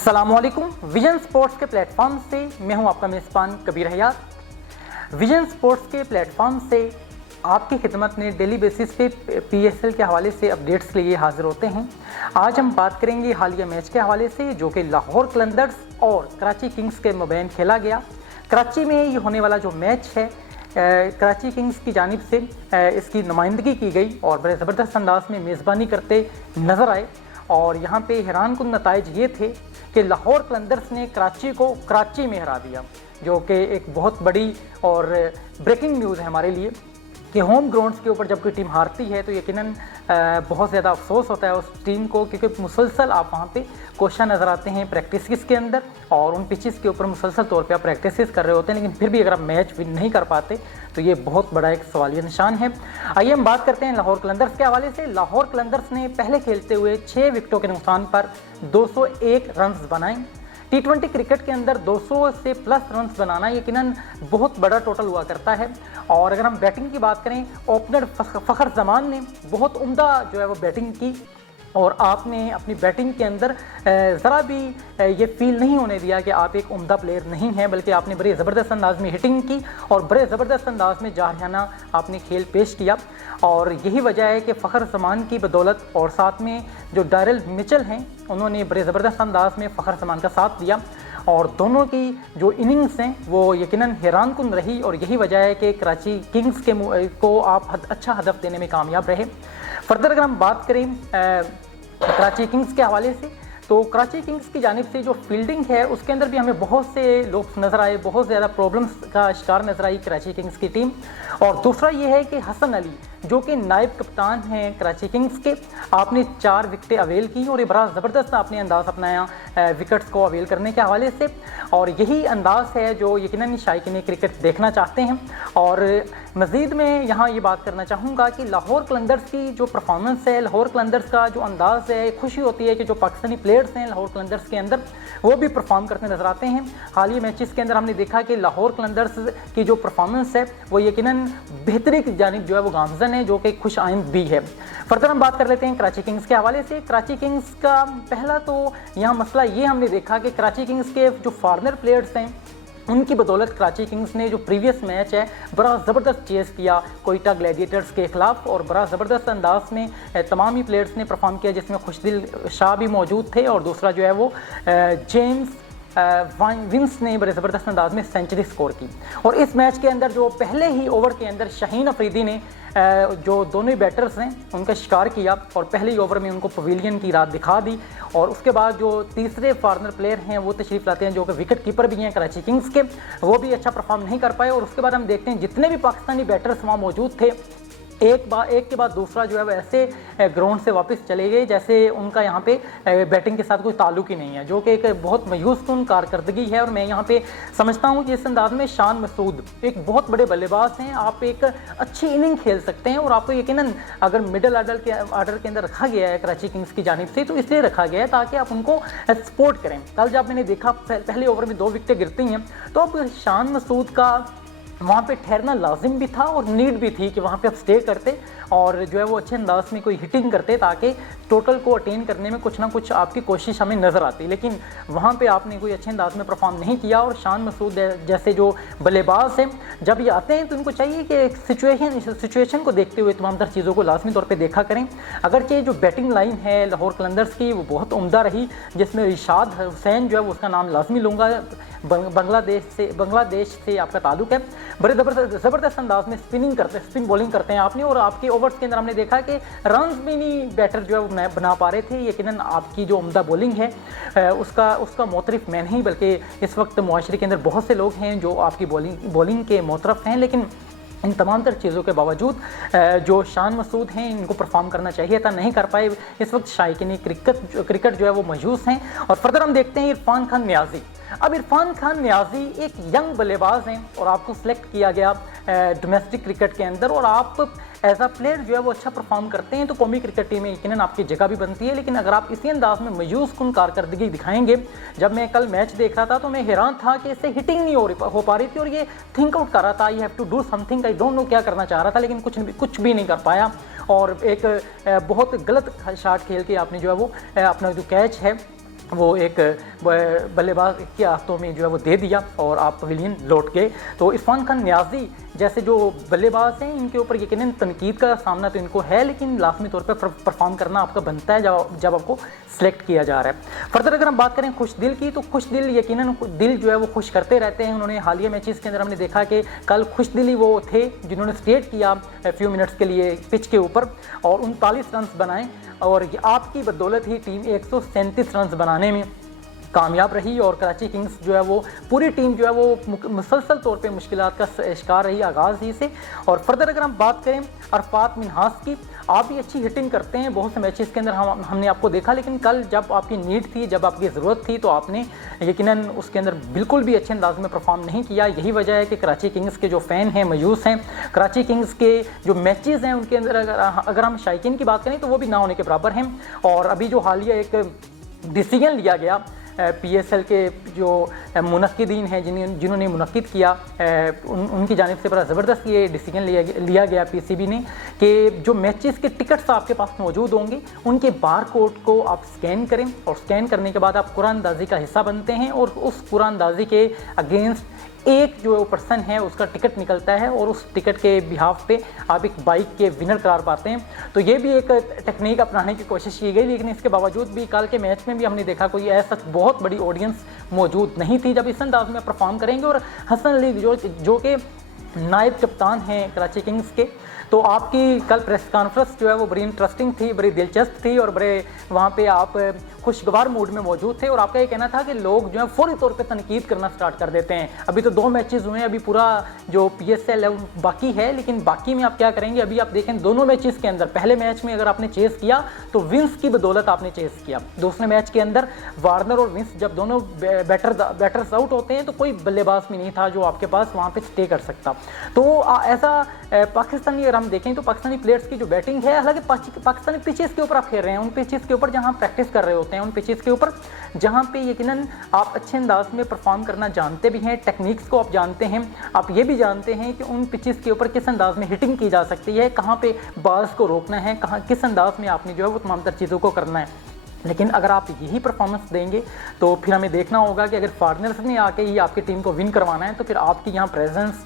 अस्सलामुअलैकुम। Vision sports के platform से मैं हूं आपका मेज़बान कबीर हयात। विजन स्पोर्ट्स के प्लेटफॉर्म से आपकी खिदमत में डेली बेसिस पे पीएसएल के हवाले से अपडेट्स के लिए हाजिर होते हैं। आज हम बात करेंगे हालिया मैच के हवाले से, जो कि लाहौर कलंदर्स और कराची किंग्स के मबैन खेला गया। कराची में ये होने वाला जो मैच है, कराची किंग्स की जानिब से इसकी नुमाइंदगी की गई और बड़े ज़बरदस्त अंदाज में मेज़बानी करते नज़र आए। और यहाँ पे हैरान कुन नताइज ये थे कि लाहौर कलंदर्स ने कराची को कराची में हरा दिया, जो कि एक बहुत बड़ी और ब्रेकिंग न्यूज़ है हमारे लिए कि होम ग्राउंड्स के ऊपर जब कोई टीम हारती है तो यकीनन बहुत ज़्यादा अफसोस होता है उस टीम को, क्योंकि मुसलसल आप वहाँ पे कोशिश नज़र आते हैं प्रैक्टिस के अंदर और उन पिचेस के ऊपर मुसलसल तौर पे आप प्रैक्टिस कर रहे होते हैं, लेकिन फिर भी अगर आप मैच विन नहीं कर पाते तो ये बहुत बड़ा एक सवालिया निशान है। आइए हम बात करते हैं लाहौर कलंदर्स के हवाले से। लाहौर कलंदर्स ने पहले खेलते हुए 6 विकेटों के नुकसान पर 201 रन बनाए। टी20 क्रिकेट के अंदर 200 से प्लस रन्स बनाना यकीनन बहुत बड़ा टोटल हुआ करता है। और अगर हम बैटिंग की बात करें, ओपनर फ़खर जमान ने बहुत उम्दा जो है वो बैटिंग की और आपने अपनी बैटिंग के अंदर ज़रा भी ये फील नहीं होने दिया कि आप एक उम्दा प्लेयर नहीं हैं, बल्कि आपने बड़े ज़बरदस्त अंदाज में हिटिंग की और बड़े ज़बरदस्त अंदाज में जारहाना आपने खेल पेश किया। और यही वजह है कि फ़खर जमान की बदौलत और साथ में जो डैरिल मिचेल हैं, उन्होंने बड़े ज़बरदस्त अंदाज में फ़खर जमान का साथ दिया और दोनों की जो इनिंग्स हैं वो यकीनन हैरान कुन रही। और यही वजह है कि कराची किंग्स को आप अच्छा हदफ देने में कामयाब रहे। फर्दर अगर हम बात करें कराची किंग्स के हवाले से, तो कराची किंग्स की जानिब से जो फील्डिंग है उसके अंदर भी हमें बहुत से लोग नज़र आए, बहुत ज़्यादा प्रॉब्लम्स का शिकार नज़र आई कराची किंग्स की टीम। और दूसरा ये है कि हसन अली जो कि नायब कप्तान हैं कराची किंग्स के, आपने 4 विकेटें अवेल की और ये बड़ा ज़बरदस्त आपने अंदाज़ अपनाया विकेट्स को अवेल करने के हवाले से। और यही अंदाज़ है जो यकीनन शायकीन क्रिकेट देखना चाहते हैं। और मज़ीद में यहाँ ये बात करना चाहूँगा कि लाहौर कलंदर्स की जो परफॉर्मेंस है, लाहौर कलंदर्स का जो अंदाज़ है, खुशी होती है कि जो पाकिस्तानी प्लेयर्स हैं लाहौर कलंदर्स के अंदर वो भी परफॉर्म करते नज़र आते हैं। हालिया मैचेस के अंदर हमने देखा कि लाहौर कलंदर्स की जो परफॉर्मेंस है वो यकीनन बेहतरी की जानिब जो है वो गामज़न है, जो कि खुश आइंद भी है। फर्दर हम बात कर लेते हैं कराची किंग्स के हवाले से। कराची किंग्स का पहला तो यहाँ मसला ये हमने देखा कि कराची किंग्स के जो फॉरनर प्लेयर्स हैं उनकी बदौलत कराची किंग्स ने जो प्रीवियस मैच है बड़ा ज़बरदस्त चेस किया कोयटा ग्लैडिएटर्स के ख़िलाफ़ और बड़ा ज़बरदस्त अंदाज में तमाम ही प्लेयर्स ने परफॉर्म किया, जिसमें खुशदिल शाह भी मौजूद थे और दूसरा जो है वो जेम्स विंस ने बड़े ज़बरदस्त अंदाज में सेंचुरी स्कोर की। और इस मैच के अंदर जो पहले ही ओवर के अंदर शाहीन अफरीदी ने जो दोनों ही बैटर्स हैं उनका शिकार किया और पहले ही ओवर में उनको पवेलियन की रात दिखा दी। और उसके बाद जो तीसरे फॉरनर प्लेयर हैं वो तशरीफ़ लाते हैं जो कि विकेट कीपर भी हैं कराची किंग्स के, वो भी अच्छा परफॉर्म नहीं कर पाए। और उसके बाद हम देखते हैं जितने भी पाकिस्तानी बैटर्स वहाँ मौजूद थे एक के बाद दूसरा जो है वो ऐसे ग्राउंड से वापस चले गए जैसे उनका यहाँ पे बैटिंग के साथ कोई ताल्लुक ही नहीं है, जो कि एक बहुत मायूस कुन कारकर्दगी है। और मैं यहाँ पे समझता हूँ कि इस अंदाज में शान मसूद एक बहुत बड़े बल्लेबाज हैं, आप एक अच्छी इनिंग खेल सकते हैं और आपको यकीनन अगर मिडल आर्डर के अंदर रखा गया है कराची किंग्स की जानिब से तो इसलिए रखा गया है ताकि आप उनको सपोर्ट करें। कल जब मैंने देखा पहले ओवर में 2 विकेटें गिरती हैं तो अब शान मसूद का वहाँ पे ठहरना लाजिम भी था और नीड भी थी कि वहाँ पे आप स्टे करते और जो है वो अच्छे अंदाज में कोई हिटिंग करते ताकि टोटल को अटेन करने में कुछ ना कुछ आपकी कोशिश हमें नज़र आती। लेकिन वहाँ पे आपने कोई अच्छे अंदाज में परफॉर्म नहीं किया। और शान मसूद जैसे जो बल्लेबाज हैं जब ये आते हैं तो इनको चाहिए कि सिचुएशन को देखते हुए तमाम तर चीज़ों को लाजमी तौर पर देखा करें। अगरचे जो बैटिंग लाइन है लाहौर कलंदर्स की वो बहुत उम्दा रही, जिसमें रिशाद हुसैन जो है वो उसका नाम लाजमी लूँगा, बांग्लादेश से आपका ताल्लुक है। बड़े ज़बरदस्त अंदाज में स्पिन बॉलिंग करते हैं आपने और आपके ओवर्स के अंदर हमने देखा कि रन्स भी नहीं बैटर जो है वो बना पा रहे थे। यकीनन आपकी जो उम्दा बॉलिंग है उसका मोतरफ मैं नहीं बल्कि इस वक्त मुआशरे के अंदर बहुत से लोग हैं जो आपकी बॉलिंग के मोतरफ हैं। लेकिन इन तमाम तर चीज़ों के बावजूद जो शान मसूद हैं इनको परफॉर्म करना चाहिए था, नहीं कर पाए। इस वक्त शायकीन क्रिकेट जो है वो मायूस हैं। और फर्दर हम देखते हैं इरफान खान नियाज़ी। अब इरफान खान नियाज़ी एक यंग बल्लेबाज हैं और आपको सिलेक्ट किया गया डोमेस्टिक क्रिकेट के अंदर और आप एज अ प्लेयर जो है वो अच्छा परफॉर्म करते हैं तो कौमी क्रिकेट टीम में यकीनन आपकी जगह भी बनती है। लेकिन अगर आप इसी अंदाज में मायूस कुन कारकर्दगी दिखाएंगे, जब मैं कल मैच देख रहा था तो मैं हैरान था कि इससे हिटिंग नहीं हो पा रही थी और ये थिंक आउट कर रहा था, I have to do something, I don't know क्या करना चाह रहा था, लेकिन कुछ भी नहीं कर पाया और एक बहुत गलत शॉट खेल के आपने जो है वो अपना जो कैच है वो एक बल्लेबाज के हाथों में जो है वो दे दिया और आप पवेलियन लौट गए। तो इरफान खान नियाज़ी जैसे जो बल्लेबाज हैं, इनके ऊपर यकीनन तनकीद का सामना तो इनको है, लेकिन लाजमी तौर पर परफॉर्म करना आपका बनता है जब आपको सिलेक्ट किया जा रहा है। फर्दर अगर हम बात करें खुशदिल की, तो खुशदिल यकीनन दिल जो है वो खुश करते रहते हैं। उन्होंने हालिया मैचेस के अंदर हमने देखा कि कल खुशदिल ही वो थे जिन्होंने स्टेट किया फ्यू मिनट्स के लिए पिच के ऊपर और 39 रन बनाए, और आपकी बदौलत ही टीम 137 रन बनाने में कामयाब रही। और कराची किंग्स जो है वो पूरी टीम जो है वो मुसलसल तौर पे मुश्किलात का शिकार रही आगाज़ ही से। और फर्दर अगर हम बात करें अरफात मिन्हास की, आप भी अच्छी हिटिंग करते हैं बहुत से मैचेस के अंदर हमने आपको देखा, लेकिन कल जब आपकी नीड थी, जब आपकी ज़रूरत थी, तो आपने यकीनन उसके अंदर बिल्कुल भी अच्छे अंदाज में परफॉर्म नहीं किया। यही वजह है कि कराची किंग्स के जो फ़ैन हैं मायूस हैं। कराची किंग्स के जो मैचेस हैं उनके अंदर अगर हम शायकीन की बात करें तो वो भी ना होने के बराबर हैं। और अभी जो हालिया एक डिसीजन लिया गया PSL के जो मुनक्किदीन हैं जिन्होंने मुनक्किद किया, उनकी जानिब से बड़ा ज़बरदस्त ये डिसीजन लिया गया PCB ने कि जो मैचेस के टिकट्स आपके पास मौजूद होंगे उनके बार कोड को आप स्कैन करें, और स्कैन करने के बाद आप कुरानंदाजी का हिस्सा बनते हैं, और उस कुरानंदाजी के अगेंस्ट एक जो पर्सन है उसका टिकट निकलता है, और उस टिकट के बिहाफ पे आप एक बाइक के विनर करार पाते हैं। तो ये भी एक टेक्निक अपनाने की कोशिश की गई, लेकिन इसके बावजूद भी कल के मैच में भी हमने देखा कोई ऐसा बहुत बड़ी ऑडियंस मौजूद नहीं थी। जब इस अंदाज में परफॉर्म करेंगे, और हसन अली जो कि नायब कप्तान हैं कराची किंग्स के, तो आपकी कल प्रेस कॉन्फ्रेंस जो है वो बड़ी इंटरेस्टिंग थी, बड़ी दिलचस्प थी, और बड़े वहाँ पे आप खुशगवार मूड में मौजूद थे। और आपका ये कहना था कि लोग जो है फौरी तौर पे तनकीद करना स्टार्ट कर देते हैं। अभी तो 2 मैचेस हुए हैं, अभी पूरा जो PSL है बाकी है, लेकिन बाकी में आप क्या करेंगे? अभी आप देखें दोनों मैचेस के अंदर, पहले मैच में अगर आपने चेस किया तो विंस की बदौलत आपने चेस किया। दूसरे मैच के अंदर वार्नर और विंस जब दोनों बैटर्स आउट होते हैं तो कोई बल्लेबाज भी नहीं था जो आपके पास वहाँ पर स्टे कर सकता। तो ऐसा पाकिस्तानी अगर हम देखें तो पाकिस्तानी प्लेयर्स की जो बैटिंग है, हालांकि पाकिस्तानी पिचेस के ऊपर आप खेल रहे हैं, उन पिचेस के ऊपर जहां प्रैक्टिस कर रहे होते हैं, उन पिचेस के ऊपर जहां पे यकीनन आप अच्छे अंदाज में परफॉर्म करना जानते भी हैं, टेक्निक्स को आप जानते हैं, आप ये भी जानते हैं कि उन पिचेस के ऊपर किस अंदाज में हिटिंग की जा सकती है, कहाँ पे बॉल्स को रोकना है, कहाँ किस अंदाज में आपने जो है वो तमाम तर चीज़ों को करना है। लेकिन अगर आप यही परफॉर्मेंस देंगे तो फिर हमें देखना होगा कि अगर फॉरनर्स ने आके ही आपकी टीम को विन करवाना है तो फिर आपकी यहाँ प्रेजेंस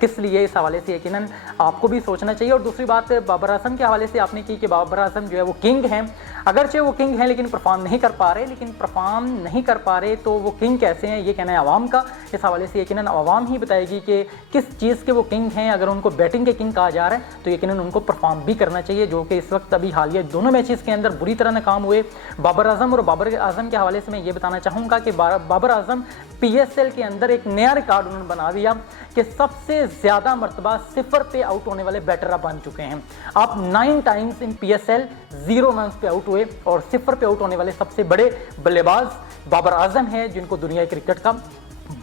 किस लिए, इस हवाले से यकीनन आपको भी सोचना चाहिए। और दूसरी बात बाबर आजम के हवाले से आपने की कि बाबर आजम जो है वो किंग हैं, अगरचे वो किंग हैं लेकिन परफॉर्म नहीं कर पा रहे, लेकिन परफॉर्म नहीं कर पा रहे तो वो किंग कैसे हैं, ये कहना है आवाम का। इस हवाले से यकीनन आवाम ही बताएगी कि किस चीज़ के वो किंग हैं। अगर उनको बैटिंग के किंग कहा जा रहा है तो यकीनन उनको परफॉर्म भी करना चाहिए, जो कि इस वक्त अभी हालिया दोनों मैचेस के अंदर बुरी तरह नाकाम हुए। बाबर आजम और बाबर आजम के हवाले से मैं ये बताना चाहूँगा कि बाबर आजम PSL के अंदर एक नया रिकॉर्ड उन्होंने बना दिया कि सबसे ज़्यादा मरतबा 0 पे आउट होने वाले बैटर आप बन चुके हैं। आप 9 टाइम्स इन PSL 0 रन पे आउट हुए, और 0 पे आउट होने वाले सबसे बड़े बल्लेबाज बाबर आजम हैं, जिनको दुनिया क्रिकेट का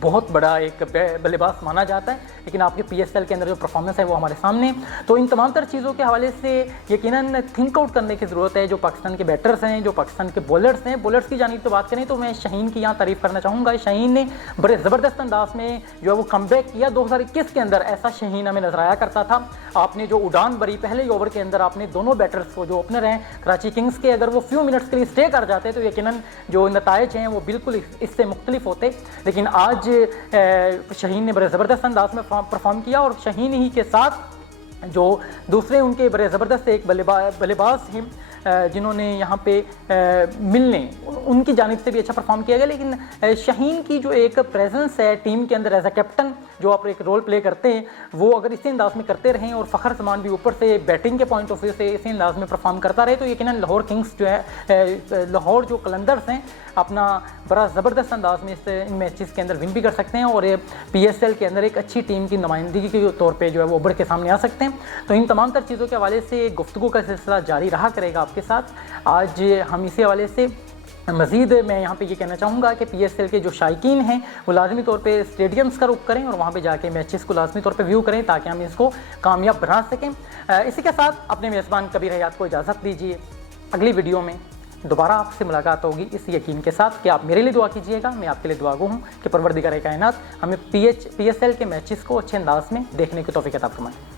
बहुत बड़ा एक बल्लेबाज माना जाता है। लेकिन आपके PSL के अंदर जो परफॉर्मेंस है वो हमारे सामने। तो इन तमाम तर चीज़ों के हवाले से यकीनन थिंक आउट करने की ज़रूरत है। जो पाकिस्तान के बैटर्स हैं, जो पाकिस्तान के बॉलर्स हैं, बॉलर्स की जानिब तो बात करें तो मैं शाहीन की यहाँ तारीफ़ करना चाहूँगा। शाहीन ने बड़े ज़बरदस्त अंदाज में जो है वो कमबैक किया। 2021 के अंदर ऐसा शाहीन हमें नजर आया करता था। आपने जो उड़ान भरी पहले ही ओवर के अंदर, आपने दोनों बैटर्स को जो ओपनर हैं कराची किंग्स के, अगर वो फ्यू मिनट्स के लिए स्टे कर जाते तो यकीनन जो नताइज हैं वो बिल्कुल इससे मुख्तलिफ होते। लेकिन आज शाहीन ने बड़े ज़बरदस्त अंदाज में परफॉर्म किया, और शाहीन ही के साथ जो दूसरे उनके बड़े ज़बरदस्त एक बल्लेबाज हैं जिन्होंने यहाँ पे मिलने उनकी जानिब से भी अच्छा परफॉर्म किया गया। लेकिन शाहीन की जो एक प्रेजेंस है टीम के अंदर एज अ कैप्टन, जो आप एक रोल प्ले करते हैं, वो अगर इसी अंदाज में करते रहें और फ़खर जमान भी ऊपर से बैटिंग के पॉइंट ऑफ व्यू से इसी अंदाज में परफॉर्म करता रहे तो यकीनन लाहौर किंग्स जो है, लाहौर जो कलंदर्स हैं, अपना बड़ा ज़बरदस्त अंदाज में इन मैचेस के अंदर विन भी कर सकते हैं, और ये PSL के अंदर एक अच्छी टीम की नुमाइंदगी के तौर पर जो है वो उभर के सामने आ सकते हैं। तो इन तमाम तर चीज़ों के हवाले से गुफ्तगू का सिलसिला जारी रहा करेगा आपके साथ। आज हम इसी हवाले से मज़ीद मैं यहाँ पे ये कहना चाहूँगा कि PSL के जो शायकीन हैं वो लाजमी तौर पे स्टेडियम्स का रुख करें और वहाँ पे जाके मैचेस को लाजमी तौर पे व्यू करें, ताकि हम इसको कामयाब बना सकें। इसी के साथ अपने मेज़बान कबीर हयात को इजाज़त दीजिए। अगली वीडियो में दोबारा आपसे मुलाकात होगी इस यकीन के साथ कि आप मेरे लिए दुआ कीजिएगा, मैं आपके लिए दुआगो हूँ कि परवरदिगार कायनात हमें PSL के मैचेस को अच्छे अंदाज में देखने की तौफीक अता फरमाए।